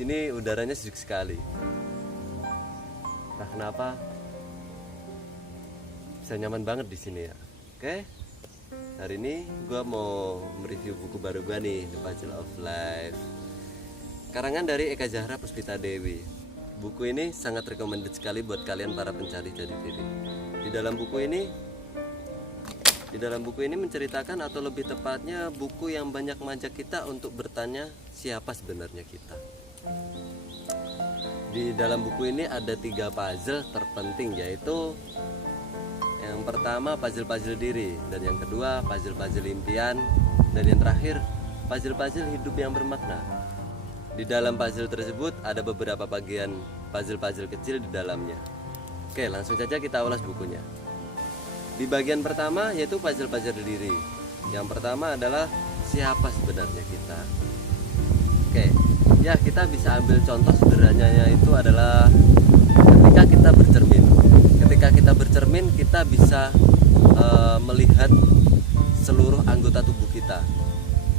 sini udaranya sejuk sekali. Nah, kenapa bisa nyaman banget di sini ya? Oke, hari ini gue mau mereview buku baru gue nih, The Puzzle of Life, karangan dari Eka Zahra Puspita Dewi. Buku ini sangat recommended sekali buat kalian para pencari jati diri. Di dalam buku ini menceritakan, atau lebih tepatnya buku yang banyak mengajak kita untuk bertanya siapa sebenarnya kita. Di dalam buku ini ada 3 puzzle terpenting, yaitu yang pertama puzzle-puzzle diri, dan yang kedua puzzle-puzzle impian, dan yang terakhir puzzle-puzzle hidup yang bermakna. Di dalam puzzle tersebut ada beberapa bagian puzzle-puzzle kecil di dalamnya. Oke, langsung saja kita ulas bukunya. Di bagian pertama yaitu puzzle-puzzle diri. Yang pertama adalah siapa sebenarnya kita. Oke, ya kita bisa ambil contoh sederhananya itu adalah ketika kita bercermin. Ketika kita bercermin, kita bisa melihat seluruh anggota tubuh kita,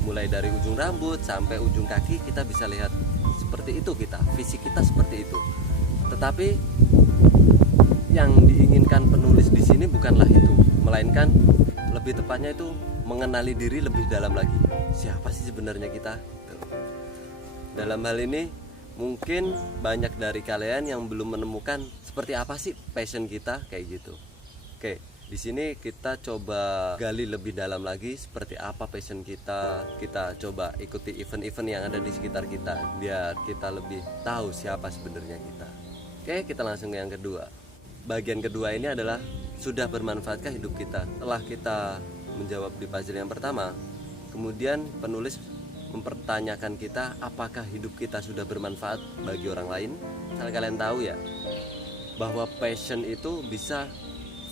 mulai dari ujung rambut sampai ujung kaki. Kita bisa lihat seperti itu kita, fisik kita seperti itu. Tetapi yang diinginkan penulis di sini bukanlah itu, melainkan lebih tepatnya itu mengenali diri lebih dalam lagi. Siapa sih sebenarnya kita? Dalam hal ini mungkin banyak dari kalian yang belum menemukan seperti apa sih passion kita, kayak gitu. Oke, di sini kita coba gali lebih dalam lagi seperti apa passion kita. Kita coba ikuti event-event yang ada di sekitar kita biar kita lebih tahu siapa sebenarnya kita. Oke, kita langsung ke yang kedua. Bagian kedua ini adalah sudah bermanfaatkah hidup kita? Setelah kita menjawab di puzzle yang pertama, kemudian penulis mempertanyakan kita, apakah hidup kita sudah bermanfaat bagi orang lain? Misalnya kalian tahu ya, bahwa passion itu bisa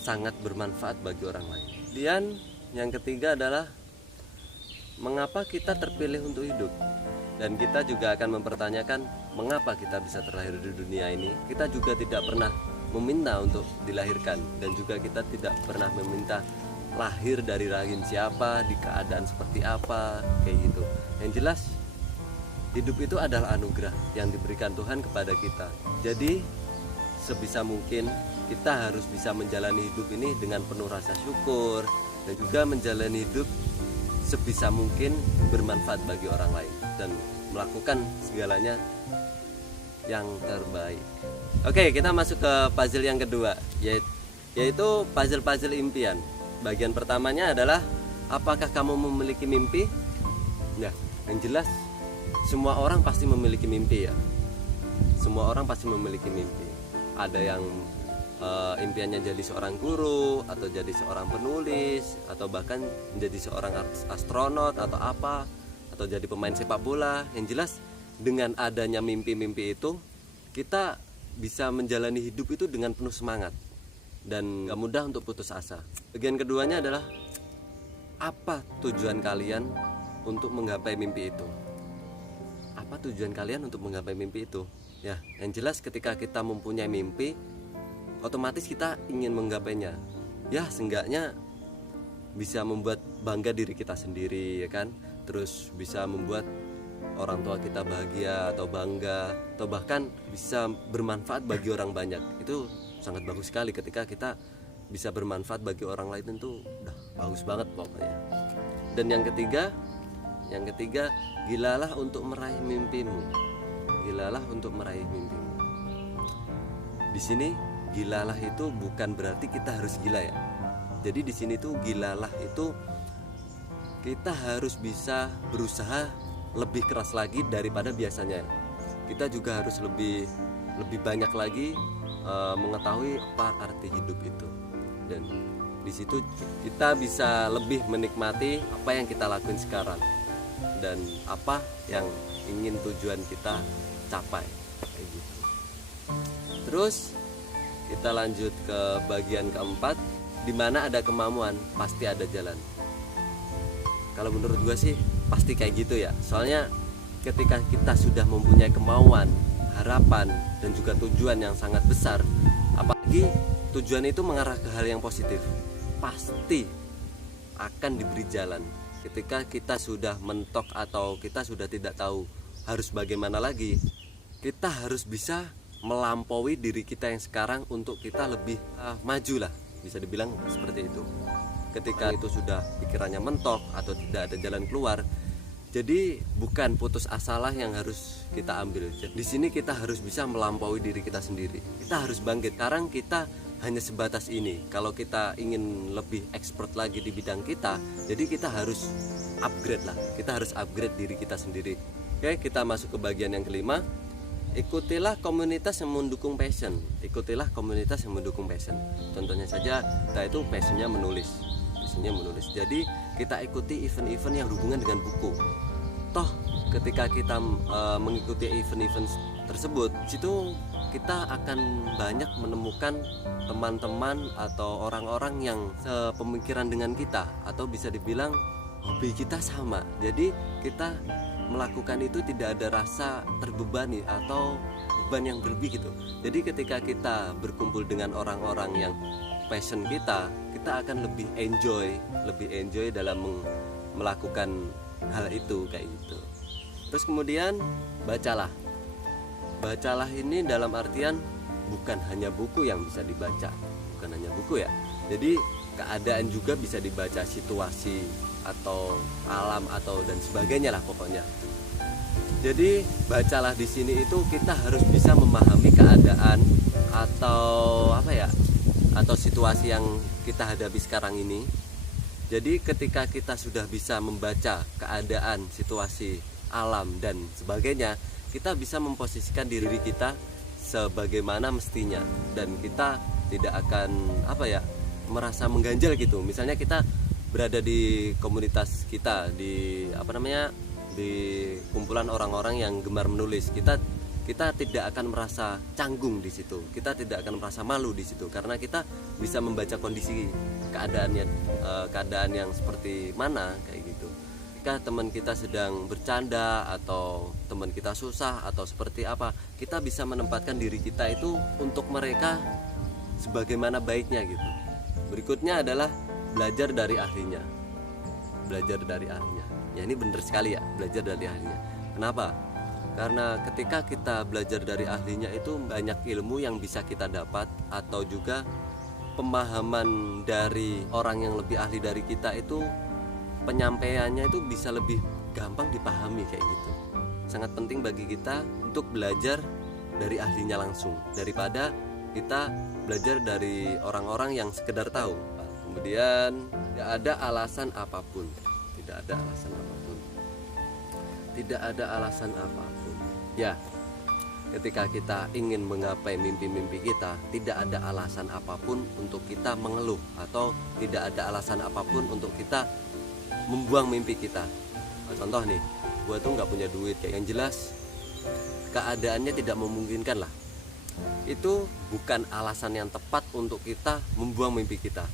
sangat bermanfaat bagi orang lain. Dan yang ketiga adalah mengapa kita terpilih untuk hidup. Dan kita juga akan mempertanyakan mengapa kita bisa terlahir di dunia ini. Kita juga tidak pernah meminta untuk dilahirkan, dan juga kita tidak pernah meminta lahir dari rahim siapa, di keadaan seperti apa, kayak gitu. Yang jelas hidup itu adalah anugerah yang diberikan Tuhan kepada kita. Jadi sebisa mungkin kita harus bisa menjalani hidup ini dengan penuh rasa syukur, dan juga menjalani hidup sebisa mungkin bermanfaat bagi orang lain dan melakukan segalanya yang terbaik. Oke, kita masuk ke puzzle yang kedua, yaitu puzzle-puzzle impian. Bagian pertamanya adalah apakah kamu memiliki mimpi? Nah, yang jelas semua orang pasti memiliki mimpi ya. Semua orang pasti memiliki mimpi. Ada yang impiannya jadi seorang guru, atau jadi seorang penulis, atau bahkan menjadi seorang astronot atau apa, atau jadi pemain sepak bola. Yang jelas dengan adanya mimpi-mimpi itu, kita bisa menjalani hidup itu dengan penuh semangat dan gak mudah untuk putus asa. Bagian keduanya adalah apa tujuan kalian untuk menggapai mimpi itu? Apa tujuan kalian untuk menggapai mimpi itu? Ya, yang jelas ketika kita mempunyai mimpi, otomatis kita ingin menggapainya. Ya, seenggaknya bisa membuat bangga diri kita sendiri, ya kan? Terus bisa membuat orang tua kita bahagia atau bangga, atau bahkan bisa bermanfaat bagi orang banyak. Itu sangat bagus sekali ketika kita bisa bermanfaat bagi orang lain, itu udah bagus banget pokoknya. Dan yang ketiga, gilalah untuk meraih mimpimu. Gilalah untuk meraih mimpimu. Di sini gilalah itu bukan berarti kita harus gila ya. Jadi di sini tuh gilalah itu kita harus bisa berusaha lebih keras lagi daripada biasanya. Kita juga harus lebih banyak lagi mengetahui apa arti hidup itu, dan di situ kita bisa lebih menikmati apa yang kita lakuin sekarang dan apa yang ingin tujuan kita capai, kayak gitu. Terus kita lanjut ke bagian keempat, di mana ada kemauan pasti ada jalan. Kalau menurut gue sih pasti kayak gitu ya. Soalnya ketika kita sudah mempunyai kemauan, harapan, dan juga tujuan yang sangat besar, apalagi tujuan itu mengarah ke hal yang positif, pasti akan diberi jalan. Ketika kita sudah mentok atau kita sudah tidak tahu harus bagaimana lagi, kita harus bisa melampaui diri kita yang sekarang untuk kita lebih maju lah, bisa dibilang seperti itu. Ketika itu sudah pikirannya mentok atau tidak ada jalan keluar, jadi bukan putus asalah yang harus kita ambil. Di sini kita harus bisa melampaui diri kita sendiri. Kita harus bangkit. Sekarang kita hanya sebatas ini. Kalau kita ingin lebih expert lagi di bidang kita, jadi kita harus upgrade lah. Kita harus upgrade diri kita sendiri. Oke, kita masuk ke bagian yang kelima. Ikutilah komunitas yang mendukung passion. Ikutilah komunitas yang mendukung passion. Contohnya saja, kita itu passionnya menulis. Jadi kita ikuti event-event yang berhubungan dengan buku. Toh ketika kita mengikuti event-event tersebut, situ kita akan banyak menemukan teman-teman atau orang-orang yang sepemikiran dengan kita, atau bisa dibilang hobi kita sama. Jadi kita melakukan itu tidak ada rasa terbebani atau beban yang berlebih gitu. Jadi ketika kita berkumpul dengan orang-orang yang passion kita akan lebih enjoy dalam melakukan hal itu kayak gitu. Terus kemudian bacalah ini dalam artian bukan hanya buku yang bisa dibaca, bukan hanya buku ya. Jadi keadaan juga bisa dibaca, situasi atau alam atau dan sebagainya lah pokoknya. Jadi bacalah di sini itu kita harus bisa memahami keadaan atau atau situasi yang kita hadapi sekarang ini. Jadi ketika kita sudah bisa membaca keadaan, situasi, alam dan sebagainya, kita bisa memposisikan diri kita sebagaimana mestinya, dan kita tidak akan merasa mengganjal gitu. Misalnya kita berada di komunitas kita, di di kumpulan orang-orang yang gemar menulis, kita tidak akan merasa canggung di situ, kita tidak akan merasa malu di situ, karena kita bisa membaca kondisi keadaan yang seperti mana kayak gitu. Jika teman kita sedang bercanda atau teman kita susah atau seperti apa, kita bisa menempatkan diri kita itu untuk mereka sebagaimana baiknya gitu. Berikutnya adalah belajar dari ahlinya. Ya ini benar sekali ya, belajar dari ahlinya. Kenapa? Karena ketika kita belajar dari ahlinya itu banyak ilmu yang bisa kita dapat, atau juga pemahaman dari orang yang lebih ahli dari kita itu penyampaiannya itu bisa lebih gampang dipahami kayak gitu. Sangat penting bagi kita untuk belajar dari ahlinya langsung daripada kita belajar dari orang-orang yang sekedar tahu. Kemudian tidak ada alasan apapun. Ya, ketika kita ingin menggapai mimpi-mimpi kita, tidak ada alasan apapun untuk kita mengeluh, atau tidak ada alasan apapun untuk kita membuang mimpi kita. Contoh nih, gue tuh nggak punya duit, kayak yang jelas keadaannya tidak memungkinkan lah. Itu bukan alasan yang tepat untuk kita membuang mimpi kita.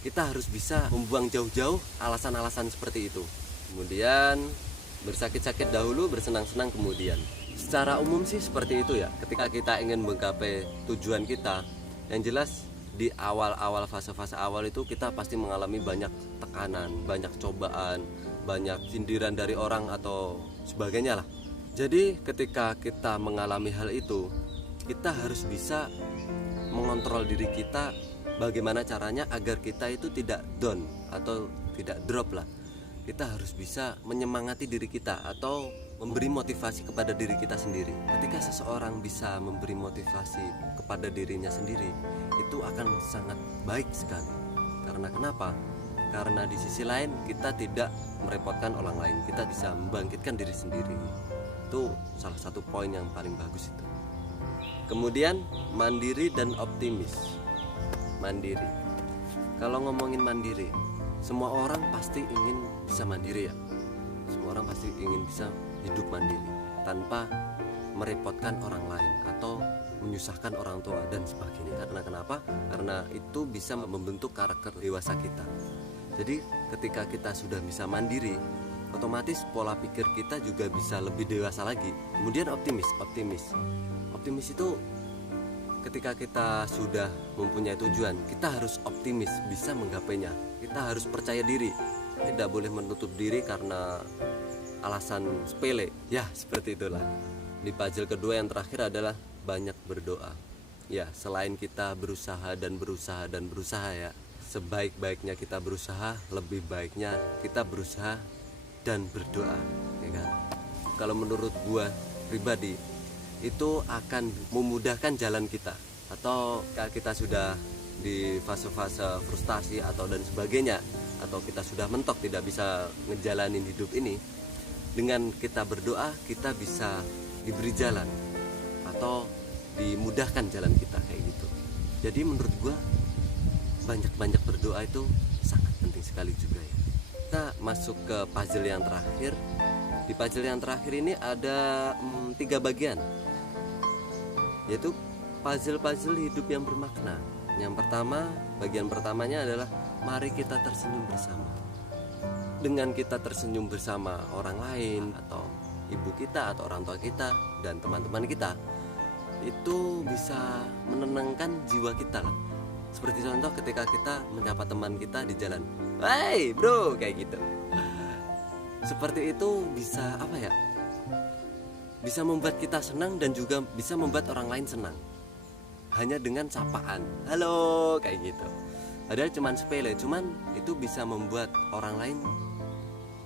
Kita harus bisa membuang jauh-jauh alasan-alasan seperti itu. Kemudian bersakit-sakit dahulu, bersenang-senang kemudian. Secara umum sih seperti itu ya. Ketika kita ingin menggapai tujuan kita, yang jelas di awal-awal, fase-fase awal itu kita pasti mengalami banyak tekanan, banyak cobaan, banyak sindiran dari orang atau sebagainya lah. Jadi ketika kita mengalami hal itu, kita harus bisa mengontrol diri kita, bagaimana caranya agar kita itu tidak down atau tidak drop lah. Kita harus bisa menyemangati diri kita atau memberi motivasi kepada diri kita sendiri. Ketika seseorang bisa memberi motivasi kepada dirinya sendiri, itu akan sangat baik sekali. Karena kenapa? Karena di sisi lain kita tidak merepotkan orang lain, kita bisa membangkitkan diri sendiri. Itu salah satu poin yang paling bagus itu. Kemudian mandiri dan optimis. Mandiri. Kalau ngomongin mandiri, semua orang pasti ingin bisa mandiri ya. Semua orang pasti ingin bisa hidup mandiri tanpa merepotkan orang lain atau menyusahkan orang tua dan sebagainya. Karena kenapa? Karena itu bisa membentuk karakter dewasa kita. Jadi ketika kita sudah bisa mandiri, otomatis pola pikir kita juga bisa lebih dewasa lagi. Kemudian optimis itu ketika kita sudah mempunyai tujuan, kita harus optimis bisa menggapainya. Kita harus percaya diri, tidak boleh menutup diri karena alasan sepele. Ya, seperti itulah. di puzzle kedua yang terakhir adalah banyak berdoa. Ya, selain kita berusaha dan berusaha dan berusaha ya, sebaik-baiknya kita berusaha, lebih baiknya kita berusaha dan berdoa, ya kan? Kalau menurut gua pribadi, itu akan memudahkan jalan kita. Atau kalau kita sudah di fase-fase frustasi atau dan sebagainya, atau kita sudah mentok tidak bisa ngejalanin hidup ini, dengan kita berdoa kita bisa diberi jalan atau dimudahkan jalan kita kayak gitu. Jadi menurut gua banyak-banyak berdoa itu sangat penting sekali juga ya. Kita masuk ke puzzle yang terakhir. Di puzzle yang terakhir ini ada 3 bagian, yaitu puzzle-puzzle hidup yang bermakna. Yang pertama, bagian pertamanya adalah mari kita tersenyum bersama. Dengan kita tersenyum bersama orang lain atau ibu kita atau orang tua kita dan teman-teman kita, itu bisa menenangkan jiwa kita lah. Seperti contoh ketika kita menyapa teman kita di jalan, "Hai bro," kayak gitu. Seperti itu bisa apa ya? Bisa membuat kita senang dan juga bisa membuat orang lain senang. Hanya dengan sapaan, "Halo," kayak gitu. Padahal cuman sepele, cuman itu bisa membuat orang lain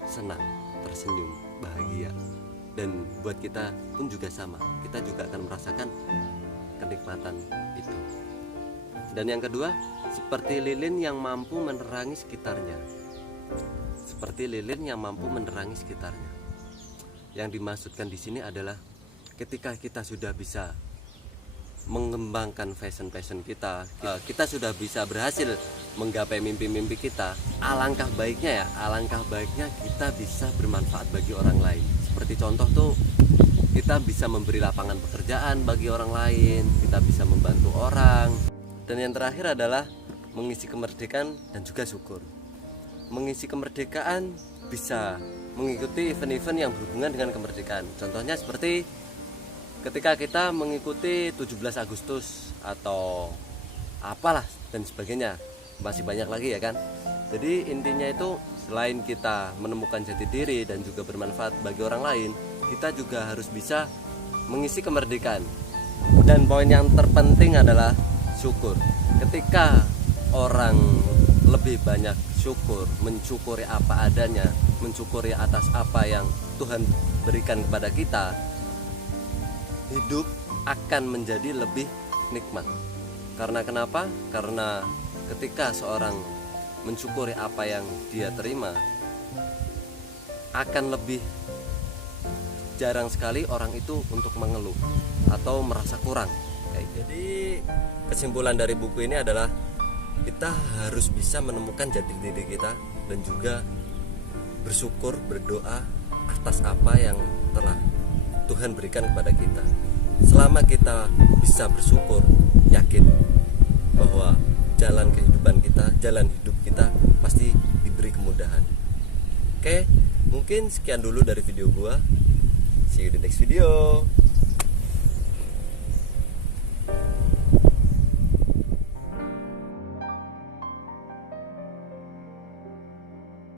senang, tersenyum, bahagia. Dan buat kita pun juga sama, kita juga akan merasakan kenikmatan itu. Dan yang kedua, seperti lilin yang mampu menerangi sekitarnya. Seperti lilin yang mampu menerangi sekitarnya. Yang dimaksudkan di sini adalah ketika kita sudah bisa mengembangkan passion kita, kita sudah bisa berhasil menggapai mimpi-mimpi kita. Alangkah baiknya kita bisa bermanfaat bagi orang lain. Seperti contoh tuh, kita bisa memberi lapangan pekerjaan bagi orang lain, kita bisa membantu orang. Dan yang terakhir adalah mengisi kemerdekaan dan juga syukur. Mengisi kemerdekaan bisa mengikuti event-event yang berhubungan dengan kemerdekaan. Contohnya seperti ketika kita mengikuti 17 Agustus atau apalah dan sebagainya. Masih banyak lagi ya kan. Jadi intinya itu selain kita menemukan jati diri dan juga bermanfaat bagi orang lain, kita juga harus bisa mengisi kemerdekaan. Dan poin yang terpenting adalah syukur. Ketika orang lebih banyak syukur, mensyukuri apa adanya, mensyukuri atas apa yang Tuhan berikan kepada kita, hidup akan menjadi lebih nikmat. Karena kenapa? Karena ketika seorang mensyukuri apa yang dia terima, akan lebih jarang sekali orang itu untuk mengeluh atau merasa kurang. Jadi kesimpulan dari buku ini adalah kita harus bisa menemukan jati diri kita dan juga bersyukur, berdoa atas apa yang telah Tuhan berikan kepada kita. Selama kita bisa bersyukur, yakin bahwa jalan kehidupan kita, jalan hidup kita pasti diberi kemudahan. Oke, mungkin sekian dulu dari video gua. See you di next video.